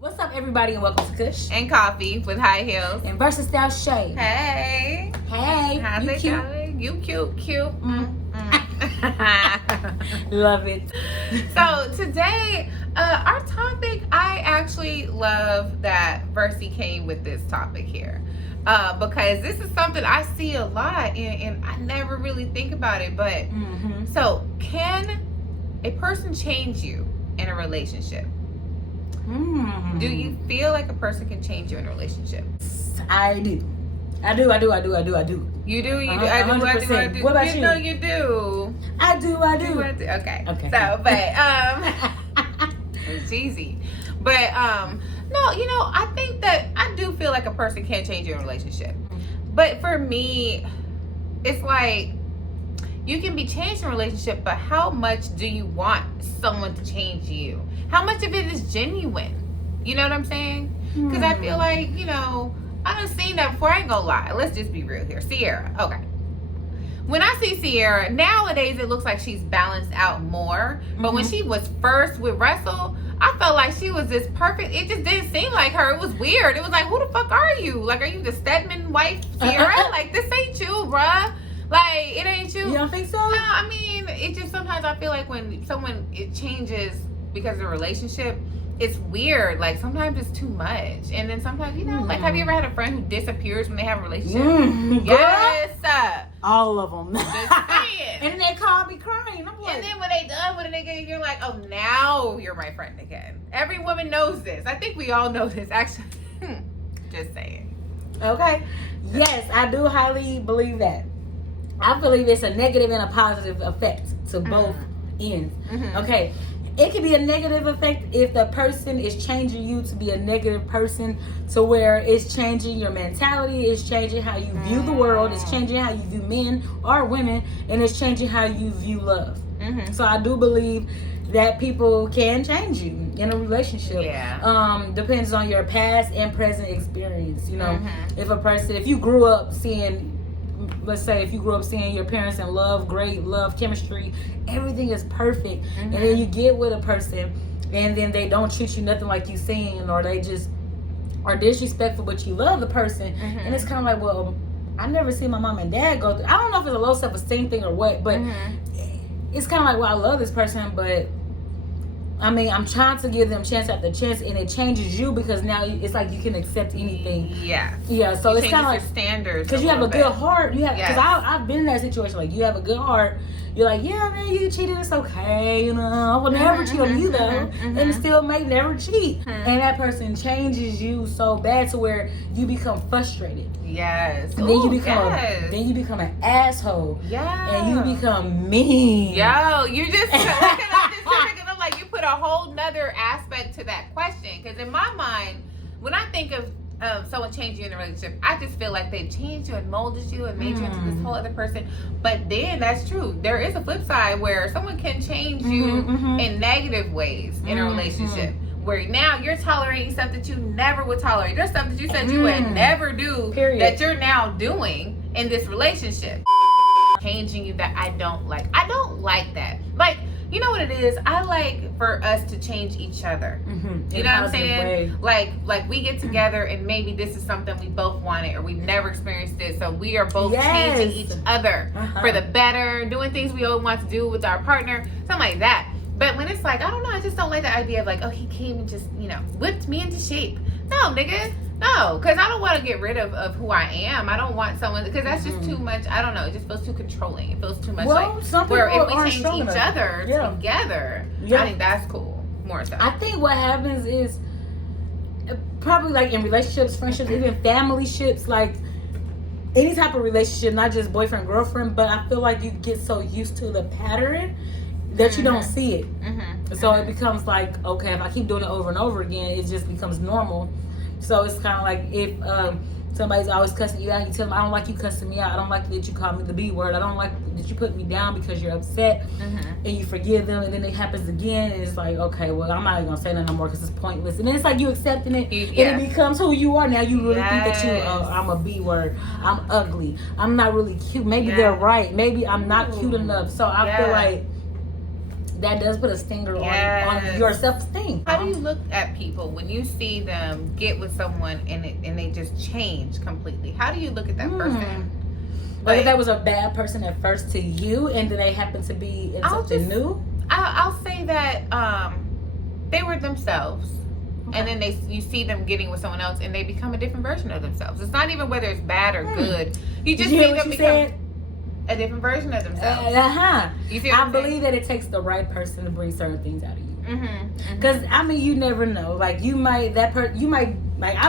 What's up, everybody, and welcome to Kush and Coffee with High Heels and Versatile Shade. Hey, how's it cute? Going? You cute. Love it. So today, our topic, I actually love that Versi came with this topic here, because this is something I see a lot, and I never really think about it. But so, can a person change you in a relationship? Do you feel like a person can change you in a relationship? I do. You do? You do? I do. 100%. What about you? You know you do. I do. Okay. So, but it's easy. But no, I think that I do feel like a person can change you in a relationship. But for me, it's like you can be changed in a relationship, but how much do you want someone to change you? How much of it is genuine? You know what I'm saying? Because I feel like, I done seen that before. I ain't gonna lie. Let's just be real here. Sierra. Okay. When I see Sierra, nowadays it looks like she's balanced out more. But when she was first with Russell, I felt like she was this perfect. It just didn't seem like her. It was weird. It was like, who the fuck are you? Like, are you the Stedman wife, Sierra? Like, this ain't you, bruh. Like, it ain't you. You don't think so? No, I mean, it just sometimes I feel like when it changes because of a relationship, it's weird. Like, sometimes it's too much. And then sometimes, like, have you ever had a friend who disappears when they have a relationship? Yes. All of them. Just saying. And then they call me crying. I'm like, And then when they done with a nigga, you're like, oh, now you're my friend again. Every woman knows this. I think we all know this, actually. Just saying. Okay. Yes, I do highly believe that. I believe it's a negative and a positive effect to both ends. Okay. It can be a negative effect if the person is changing you to be a negative person, to where it's changing your mentality, it's changing how you view the world, it's changing how you view men or women, and it's changing how you view love. So I do believe that people can change you in a relationship. Depends on your past and present experience. If you grew up seeing, let's say if you grew up seeing your parents in love, great love, chemistry, everything is perfect, and then you get with a person and then they don't treat you nothing like you saying, or they just are disrespectful, but you love the person, and it's kind of like, well, I never seen my mom and dad go through. I don't know if it's a low self-esteem thing or what, but it's kind of like, well, I love this person, but I mean, I'm trying to give them chance after chance, and it changes you because now it's like you can accept anything. Yeah. So it's kind of like standards because you have a good heart. Because I've been in that situation. Like, you have a good heart. You're like, yeah, man, you cheated. It's okay. I will never cheat on you though, and still may never cheat. And that person changes you so bad to where you become frustrated. Yes. And then you become an asshole. Yeah. And you become mean. Yo, you just like you put a whole nother aspect to that question, because in my mind, when I think of someone changing you in a relationship, I just feel like they've changed you and molded you and made you into this whole other person. But then that's true. There is a flip side where someone can change you in negative ways in a relationship, where now you're tolerating stuff that you never would tolerate. There's stuff that you said you would never do that you're now doing in this relationship. Changing you that I don't like. I don't like that. Like, you know what it is? I like for us to change each other. You know what I'm saying? Like we get together and maybe this is something we both wanted or we've never experienced it. So we are both changing each other for the better, doing things we all want to do with our partner, something like that. But when it's like, I don't know, I just don't like the idea of like, oh, he came and just, whipped me into shape. No, nigga. No, because I don't want to get rid of who I am. I don't want someone, because that's just too much. I don't know. It just feels too controlling. It feels too much where if we change each other together, I think that's cool. More so. I think what happens is probably like in relationships, friendships, even family ships, like any type of relationship, not just boyfriend, girlfriend, but I feel like you get so used to the pattern that you don't see it. So it becomes like, okay, if I keep doing it over and over again, it just becomes normal. So it's kind of like if somebody's always cussing you out, you tell them, I don't like you cussing me out. I don't like that you call me the B word. I don't like that you put me down because you're upset, and you forgive them, and then it happens again, and it's like, okay, well, I'm not even gonna say that no more because it's pointless. And then it's like you accepting it, and it becomes who you are. Now you really think that I'm a B word. I'm ugly. I'm not really cute. Maybe they're right. Maybe I'm not cute enough. So I feel like that does put a stinger Yes. on your self-esteem. How do you look at people when you see them get with someone and they just change completely? How do you look at that person? Like if that was a bad person at first to you, and then they happen to be in something new? I'll say that they were themselves. Okay. And then you see them getting with someone else and they become a different version of themselves. It's not even whether it's bad or good. You just see them become a different version of themselves. You see what I'm saying? believe that it takes the right person to bring certain things out of you. Because I mean, you never know. Like I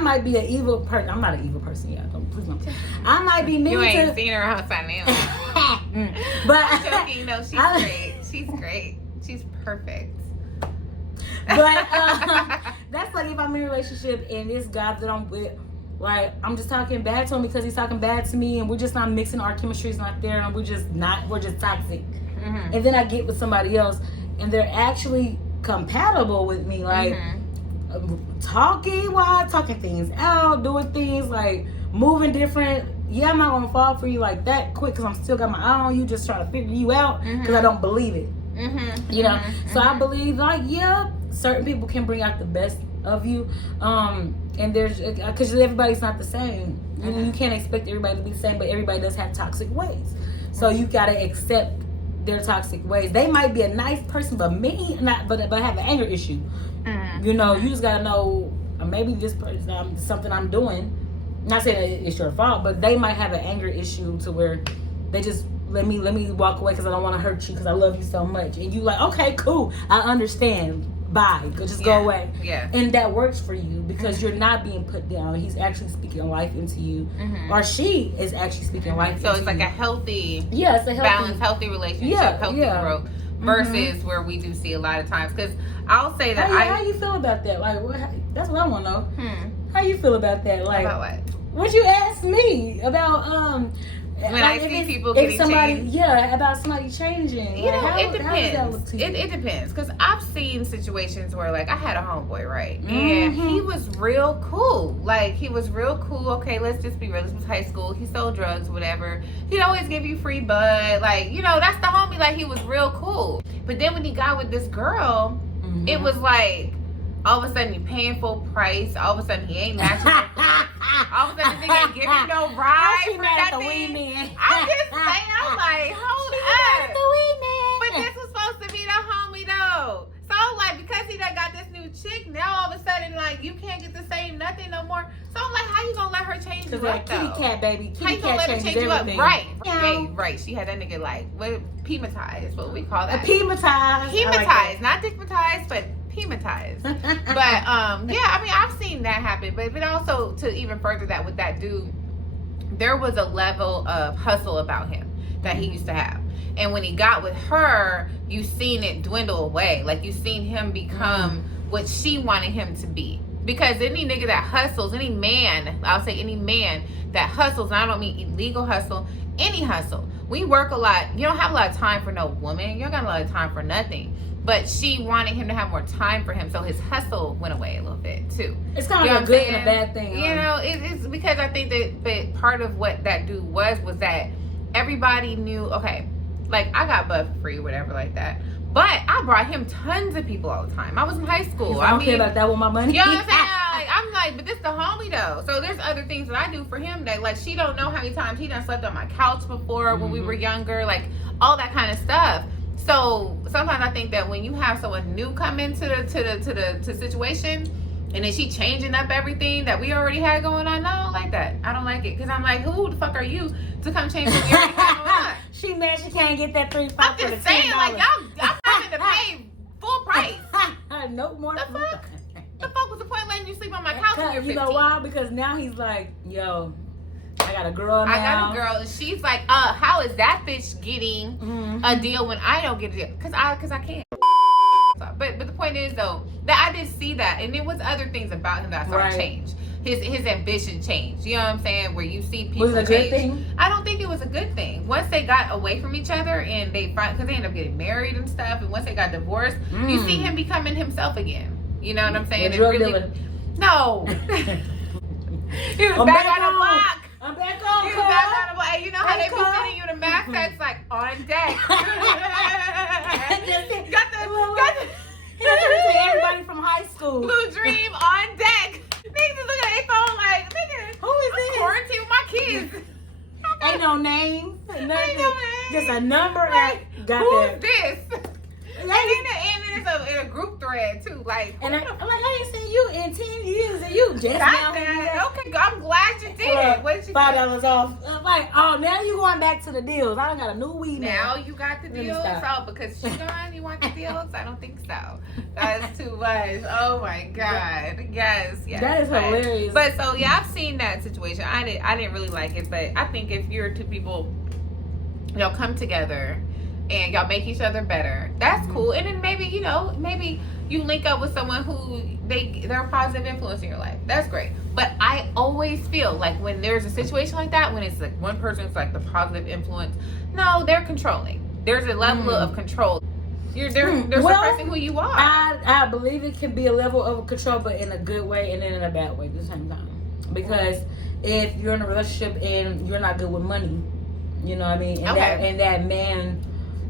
might be an evil person. I'm not an evil person, y'all. Please don't. I might be mean. You ain't seen her outside now. But I'm joking. No, she's great. She's great. She's perfect. But that's like if I'm in a relationship and this guy that I'm with, like I'm just talking bad to him because he's talking bad to me, and we're just not mixing. Our chemistry's not there, and we're just toxic. And then I get with somebody else, and they're actually compatible with me, like talking things out, doing things like moving different. Yeah, I'm not gonna fall for you like that quick because I'm still got my eye on you, just trying to figure you out because I don't believe it. You know, so I believe like certain people can bring out the best of you, and there's because everybody's not the same. You know, you can't expect everybody to be the same, but everybody does have toxic ways. So you gotta accept their toxic ways. They might be a nice person, but but have an anger issue. You know, you just gotta know maybe this person something I'm doing. Not saying that it's your fault, but they might have an anger issue to where they just let me walk away because I don't want to hurt you because I love you so much. And you like, okay, cool, I understand. Bye. Just go away. Yeah. And that works for you because you're not being put down. He's actually speaking life into you, or she is actually speaking life into you. So it's like a healthy, it's a balanced, healthy relationship, healthy growth. Versus where we do see a lot of times. Because I'll say that how you feel about that? Like, that's what I want to know. How you feel about that? Like, about what? What you asked me about? When I see people getting changed. About somebody changing. You know, it depends. How does that look to you? It depends. Because I've seen situations where, like, I had a homeboy, right? And he was real cool. Like, he was real cool. Okay, let's just be real. This was high school. He sold drugs, whatever. He'd always give you free bud. Like, you know, that's the homie. Like, he was real cool. But then when he got with this girl, it was like, all of a sudden, you're paying full price. All of a sudden, he ain't matching your clothes. All of a sudden, he ain't giving you no ride for nothing. I'm just saying, I'm like, hold up. But this was supposed to be the homie, though. So, like, because he done got this new chick, now all of a sudden, like, you can't get the same nothing no more. So, I'm like, how you gonna let her change you up, though? Kitty cat, baby. How you gonna let her change you up? Right. She had that nigga, like, pematized, what we call that. Pematized. Not dickmatized, but hematized. But I mean, I've seen that happen, but also to even further that with that dude, there was a level of hustle about him that he used to have, and when he got with her, you seen it dwindle away. Like, you seen him become what she wanted him to be. Because any nigga that hustles, any man that hustles, and I don't mean illegal hustle, any hustle, we work a lot. You don't have a lot of time for no woman. You don't got a lot of time for nothing. But she wanted him to have more time for him, so his hustle went away a little bit too. It's kind of like a good and a bad thing. You know, it's because I think that part of what that dude was that everybody knew, okay, like I got bud for free, whatever like that. But I brought him tons of people all the time. I was in high school. I don't care about that with my money. You know what I'm saying? I'm like, but this the homie though. So there's other things that I do for him that, like, she don't know how many times he done slept on my couch before when we were younger, like all that kind of stuff. So sometimes I think that when you have someone new come into the situation, and then she changing up everything that we already had going on, I don't like that. I don't like it because I'm like, who the fuck are you to come change what we already had going on? She mad she can't get that $3-5. I'm just saying, like, y'all having to pay full price. No more. The fuck? The fuck was the point of letting you sleep on my couch when you're 15? You know why? Because now he's like, yo, I got a girl now. I got a girl, and she's like, how is that bitch getting a deal when I don't get a deal? Because I can't. But the point is, though, that I did see that, and there was other things about him that I saw change. His ambition changed. You know what I'm saying? Where you see people change. Was it a good thing? I don't think it was a good thing. Once they got away from each other, and because they ended up getting married and stuff, and once they got divorced, you see him becoming himself again. You know what I'm saying? Drug dealer. No. He was back on the block. I'm back on. You back on the block. Hey, you know how they be sending you the max text like on deck. Got the no name. Nothing. Ain't no name. Just a number. Like, Got who's that. this? And it's in a group thread too. Like, And I'm like, I ain't seen you in 10 years, and you just now. Okay, I'm glad you did. What did you $5 off. I'm like, oh, now you going back to the deals. I done got a new weed now you got the Let me deals. stop. Oh, because she gone, you want the deals? I don't think so. That's too much. Oh my God. Yes. That is hilarious. But so yeah, I've seen that situation. I didn't really like it, but I think if you're two people, y'all come together and y'all make each other better, that's cool. And then maybe you link up with someone who they're a positive influence in your life. That's great. But I always feel like when there's a situation like that, when it's like one person's like the positive influence, no, they're controlling. There's a level of control. They're suppressing who you are. I believe it can be a level of control, but in a good way and then in a bad way at the same time. Because if you're in a relationship and you're not good with money, you know what I mean? And that man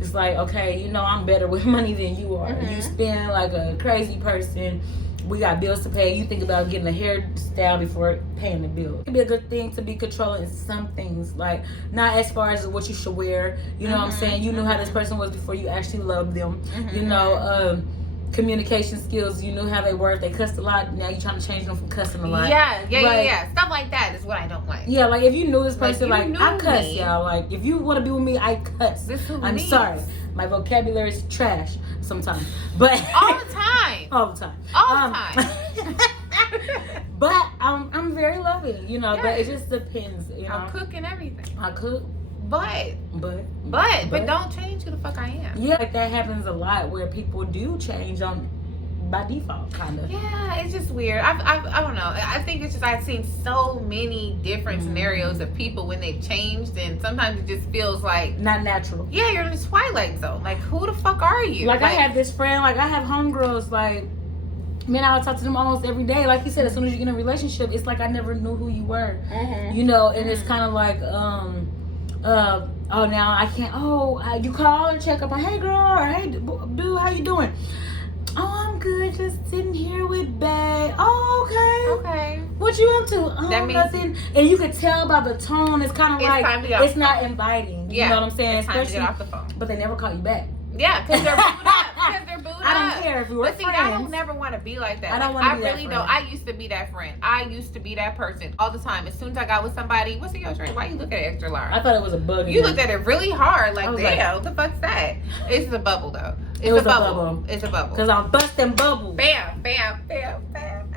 is like, okay, I'm better with money than you are. You spend like a crazy person. We got bills to pay. You think about getting a hairstyle before paying the bill. It can be a good thing to be controlling in some things, like not as far as what you should wear. You know what I'm saying? You knew how this person was before you actually loved them. Communication skills, you knew how they were. If they cussed a lot, now you're trying to change them from cussing a lot. Yeah. Stuff like that is what I don't like. Yeah, like if you knew this person, Like, I cuss, y'all. Like if you want to be with me, I cuss. I'm sorry. My vocabulary is trash sometimes, but all the time. All the time. But I'm very loving, but it just depends. I'll cook and everything. I cook. But don't change who the fuck I am. Yeah, like that happens a lot where people do change by default, kind of. Yeah, it's just weird. I don't know. I think it's just I've seen so many different scenarios of people when they've changed, and sometimes it just feels like not natural. Yeah, you're in this twilight zone. Like, who the fuck are you? Like I have this friend. Like I have homegirls. Like, man, I would talk to them almost every day. Like you said, as soon as you get in a relationship, it's like I never knew who you were. And it's kind of like now I can't. You call and check up on, hey girl, or hey dude, how you doing? Oh, I'm good. Just sitting here with Bae. Oh, okay. What you up to? Oh, that means nothing. And you could tell by the tone. It's kind of like it's not inviting. Yeah. You know what I'm saying? It's time to get off the phone. But they never call you back. Yeah, because they're booed up. I don't care if we were friends. friends. I don't never want to be like that. I don't want to be that friend. I used to be that friend. I used to be that person all the time. As soon as I got with somebody, what's in your drink? Why you look at it extra large? I thought it was a bug. You looked at it really hard. Like, damn, what the fuck's that? It's a bubble, though. It's a bubble. It's a bubble. Because I'm busting bubbles. Bam, bam, bam, bam.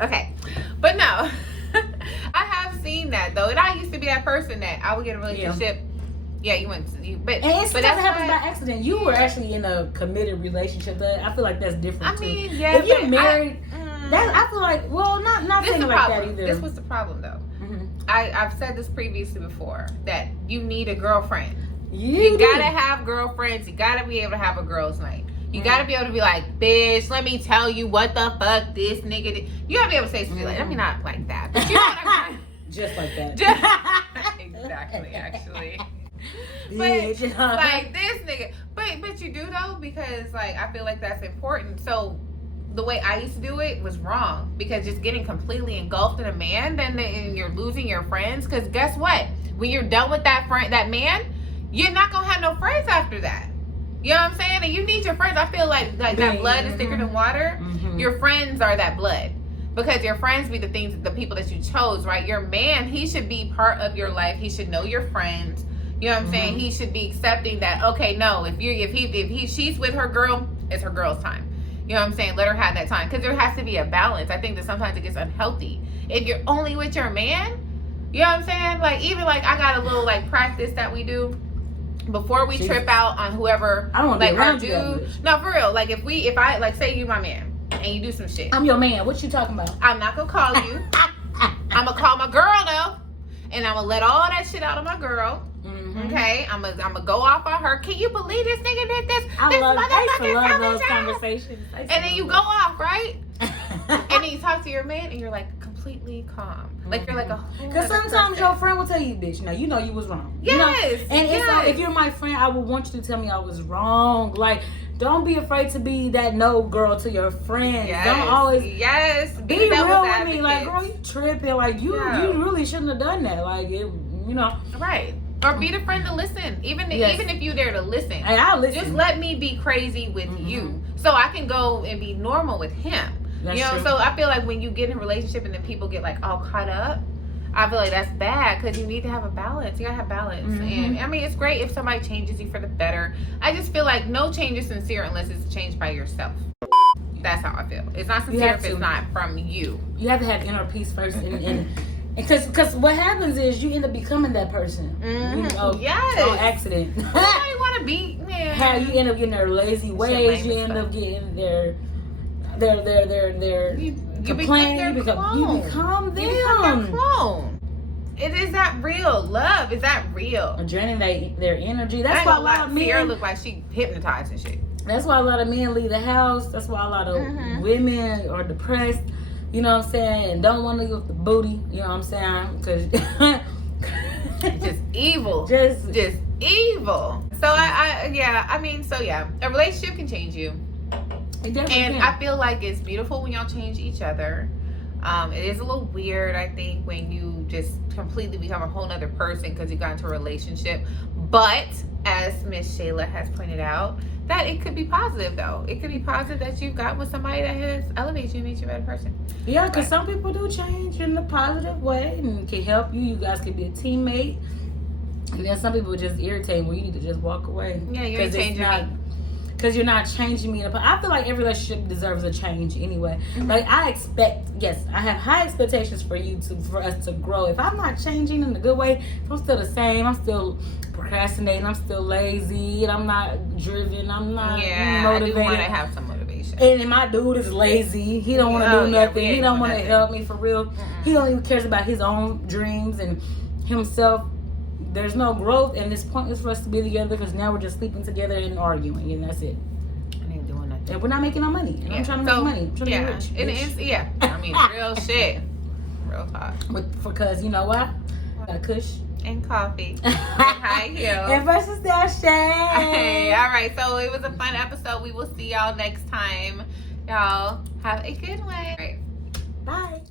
Okay. But no. I have seen that, though. And I used to be that person that I would get a relationship. Yeah, but it doesn't happen by accident. You were actually in a committed relationship. I feel like that's different. I mean, yeah. If you're married, I feel like not saying like that either. This was the problem, though. I've said this previously before that you need a girlfriend. You gotta have girlfriends. You gotta be able to have a girls' night. You gotta be able to be like, bitch, let me tell you what the fuck this nigga did. You gotta be able to say something like, I mean, not like that, but you know what I mean. Just like that. Exactly, actually. Bitch. But like this nigga, but you do though, because like I feel like that's important. So the way I used to do it was wrong, because just getting completely engulfed in a man, then you're losing your friends. Because guess what? When you're done with that man, you're not gonna have no friends after that. You know what I'm saying? And you need your friends. I feel like that blood is thicker than water. Your friends are that blood. Because your friends be the people that you chose, right? Your man, he should be part of your life. He should know your friends. You know what I'm saying? He should be accepting that, okay, no, if she's with her girl, it's her girl's time. You know what I'm saying? Let her have that time. Because there has to be a balance. I think that sometimes it gets unhealthy. If you're only with your man, you know what I'm saying? Like, even like I got a little like practice that we do before we trip out on whoever. I don't want to like be around you. No, for real. Like if I like say you my man and you do some shit. I'm your man. What you talking about? I'm not gonna call you. I'm gonna call my girl though. And I'm gonna let all that shit out of my girl. Okay, I'm gonna go off on her. Can you believe this nigga did this? I love those conversations. And then you go off, right? And then you talk to your man, and you're like completely calm. Like you're like a whole. Because sometimes your friend will tell you, bitch, now you know you was wrong. Yes. And it's like, if you're my friend, I would want you to tell me I was wrong. Like, don't be afraid to be that no girl to your friends. Yes. Don't always be real with me. Like, girl, you tripping. Like you really shouldn't have done that. Like it, Right. Or be the friend to listen. Even if you're there to listen. Hey, I'll listen. Just let me be crazy with you. So I can go and be normal with him. That's true. So I feel like when you get in a relationship and then people get like all caught up, I feel like that's bad because you need to have a balance. You gotta have balance. And I mean, it's great if somebody changes you for the better. I just feel like no change is sincere unless it's changed by yourself. That's how I feel. It's not sincere if it's not from you. You have to have inner peace first, and because what happens is you end up becoming that person. Yes. On accident. I want to be. Man. How you end up getting their lazy ways. You end up getting their complaining. You become them. You become their clone. Is that real? Love, is that real? Draining their energy. That's why a lot of men. Sierra look like she hypnotized and shit. That's why a lot of men leave the house. That's why a lot of women are depressed. You know what I'm saying? And don't want to go with the booty. You know what I'm saying? Because just evil. Just evil. So a relationship can change you. It definitely can. I feel like it's beautiful when y'all change each other. It is a little weird, I think, when you just completely become a whole nother person because you got into a relationship. But as Miss Shayla has pointed out, that it could be positive though. It could be positive that you've got with somebody that has elevated you and made you a better person. Yeah, because some people do change in a positive way and can help you. You guys can be a teammate. And then some people just irritate where you need to just walk away. Yeah, you're changing me. Because you're not changing me. I feel like every relationship deserves a change anyway. Like I have high expectations for us to grow. If I'm not changing in a good way, if I'm still the same, I'm still procrastinating, I'm still lazy, and I'm not driven, I'm not motivated. I do want to have some motivation. And my dude is lazy. He don't want to do nothing. He don't want to help me for real. He only cares about his own dreams and himself. There's no growth, and it's pointless for us to be together because now we're just sleeping together and arguing, and that's it. I ain't doing nothing. And we're not making no money. And I'm trying to make money. I'm trying to be rich. It is, I mean, real shit. Real talk. Because you know what? Got kush and coffee. And high heels. And versus their shade. Hey, all right. So it was a fun episode. We will see y'all next time. Y'all have a good one. Bye.